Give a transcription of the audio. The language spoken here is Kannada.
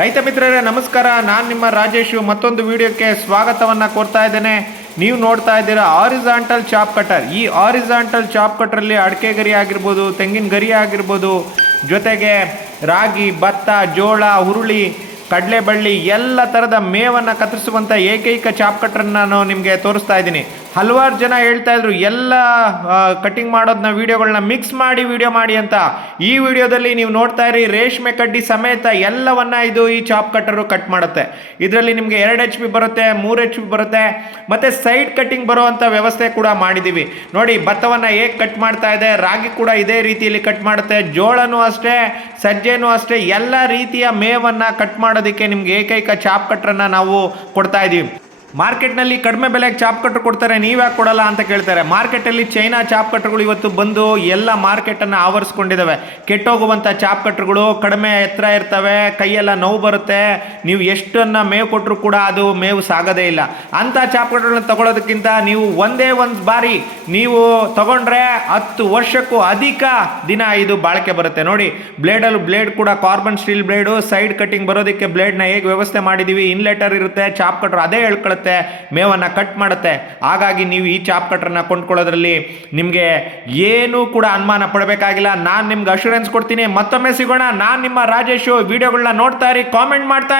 ರೈತ ಮಿತ್ರರೇ ನಮಸ್ಕಾರ. ನಾನು ನಿಮ್ಮ ರಾಜೇಶು ಮತ್ತೊಂದು ವಿಡಿಯೋಕ್ಕೆ ಸ್ವಾಗತವನ್ನು ಕೋರ್ತಾ ಇದ್ದೇನೆ. ನೀವು ನೋಡ್ತಾ ಇದ್ದೀರಾ ಹಾರಿಜಾಂಟಲ್ ಚಾಪ್ ಕಟರ್. ಈ ಹಾರಿಜಾಂಟಲ್ ಚಾಪ್ ಕಟರಲ್ಲಿ ಅಡಿಕೆ ಗರಿ ಆಗಿರ್ಬೋದು, ತೆಂಗಿನ ಗರಿ ಆಗಿರ್ಬೋದು, ಜೊತೆಗೆ ರಾಗಿ, ಭತ್ತ, ಜೋಳ, ಹುರುಳಿ, ಕಡಲೆಬಳ್ಳಿ ಎಲ್ಲ ಥರದ ಮೇವನ್ನು ಕತ್ತರಿಸುವಂಥ ಏಕೈಕ ಚಾಪ್ ಕಟ್ರನ್ನು ನಾನು ನಿಮಗೆ ತೋರಿಸ್ತಾ ಇದ್ದೀನಿ. ಹಲವಾರು ಜನ ಹೇಳ್ತಾ ಇದ್ರು ಎಲ್ಲ ಕಟಿಂಗ್ ಮಾಡೋದನ್ನ ವಿಡಿಯೋಗಳನ್ನ ಮಿಕ್ಸ್ ಮಾಡಿ ವಿಡಿಯೋ ಮಾಡಿ ಅಂತ. ಈ ವಿಡಿಯೋದಲ್ಲಿ ನೀವು ನೋಡ್ತಾ ಇರಿ ರೇಷ್ಮೆ ಕಡ್ಡಿ ಸಮೇತ ಎಲ್ಲವನ್ನ ಇದು ಈ ಚಾಪ್ ಕಟ್ಟರು ಕಟ್ ಮಾಡುತ್ತೆ. ಇದರಲ್ಲಿ ನಿಮಗೆ 2 HP ಬರುತ್ತೆ, 3 HP ಬರುತ್ತೆ, ಮತ್ತೆ ಸೈಡ್ ಕಟ್ಟಿಂಗ್ ಬರುವಂಥ ವ್ಯವಸ್ಥೆ ಕೂಡ ಮಾಡಿದ್ದೀವಿ. ನೋಡಿ ಭತ್ತವನ್ನು ಹೇಗೆ ಕಟ್ ಮಾಡ್ತಾ ಇದೆ, ರಾಗಿ ಕೂಡ ಇದೇ ರೀತಿಯಲ್ಲಿ ಕಟ್ ಮಾಡುತ್ತೆ, ಜೋಳನೂ ಅಷ್ಟೇ, ಸಜ್ಜೆನೂ ಅಷ್ಟೇ, ಎಲ್ಲ ರೀತಿಯ ಮೇವನ್ನು ಕಟ್ ಮಾಡೋದಕ್ಕೆ ನಿಮ್ಗೆ ಏಕೈಕ ಚಾಪ್ ಕಟ್ರನ್ನ ನಾವು ಕೊಡ್ತಾ ಇದ್ದೀವಿ. ಮಾರ್ಕೆಟ್ನಲ್ಲಿ ಕಡಿಮೆ ಬೆಲೆಗೆ ಚಾಪ್ ಕಟ್ರ್ ಕೊಡ್ತಾರೆ, ನೀವ್ಯಾಕೆ ಕೊಡಲ್ಲ ಅಂತ ಕೇಳ್ತಾರೆ. ಮಾರ್ಕೆಟಲ್ಲಿ ಚೈನಾ ಚಾಪ್ ಕಟ್ರ್ಗಳು ಇವತ್ತು ಬಂದು ಎಲ್ಲ ಮಾರ್ಕೆಟನ್ನು ಆವರಿಸ್ಕೊಂಡಿದ್ದಾವೆ. ಕೆಟ್ಟೋಗುವಂಥ ಚಾಪ್ ಕಟ್ರ್ಗಳು ಕಡಿಮೆ ಎತ್ತರ ಇರ್ತವೆ, ಕೈಯೆಲ್ಲ ನೋವು ಬರುತ್ತೆ, ನೀವು ಎಷ್ಟನ್ನು ಮೇವು ಕೊಟ್ಟರು ಕೂಡ ಅದು ಮೇವು ಸಾಗೋದೇ ಇಲ್ಲ. ಅಂಥ ಚಾಪ್ ಕಟ್ರ್ಗಳನ್ನ ತಗೊಳ್ಳೋದಕ್ಕಿಂತ ನೀವು ಒಂದೇ ಒಂದು ಬಾರಿ ನೀವು ತಗೊಂಡ್ರೆ 10 ವರ್ಷಕ್ಕೂ ಅಧಿಕ ದಿನ ಇದು ಬಾಳಿಕೆ ಬರುತ್ತೆ. ನೋಡಿ ಬ್ಲೇಡಲ್ಲಿ ಬ್ಲೇಡ್ ಕೂಡ carbon steel blade, side cutting ಬರೋದಕ್ಕೆ ಬ್ಲೇಡ್ನ ಹೇಗೆ ವ್ಯವಸ್ಥೆ ಮಾಡಿದ್ದೀವಿ, ಇನ್ಲೆಟರ್ ಇರುತ್ತೆ, ಚಾಪ್ ಕಟ್ರ್ ಅದೇ ಹೇಳ್ಕೊಳ್ಳುತ್ತೆ, ಮೇವನ್ನು ಕಟ್ ಮಾಡುತ್ತೆ. ಹಾಗಾಗಿ ನೀವು ಈ ಚಾಪ್ ಕಟ್ರನ್ನ ಕೊಂಡ್ಕೊಳ್ಳೋದ್ರಲ್ಲಿ ನಿಮಗೆ ಏನೂ ಕೂಡ ಅನುಮಾನ ಪಡಬೇಕಾಗಿಲ್ಲ. ನಾನು ನಿಮ್ಗೆ ಅಶ್ಯೂರೆನ್ಸ್ ಕೊಡ್ತೀನಿ. ಮತ್ತೊಮ್ಮೆ ಸಿಗೋಣ. ನಾನು ನಿಮ್ಮ ರಾಜೇಶು. ವಿಡಿಯೋಗಳನ್ನ ನೋಡ್ತಾ ಇರಿ, ಕಾಮೆಂಟ್ ಮಾಡ್ತಾ ಇರಿ.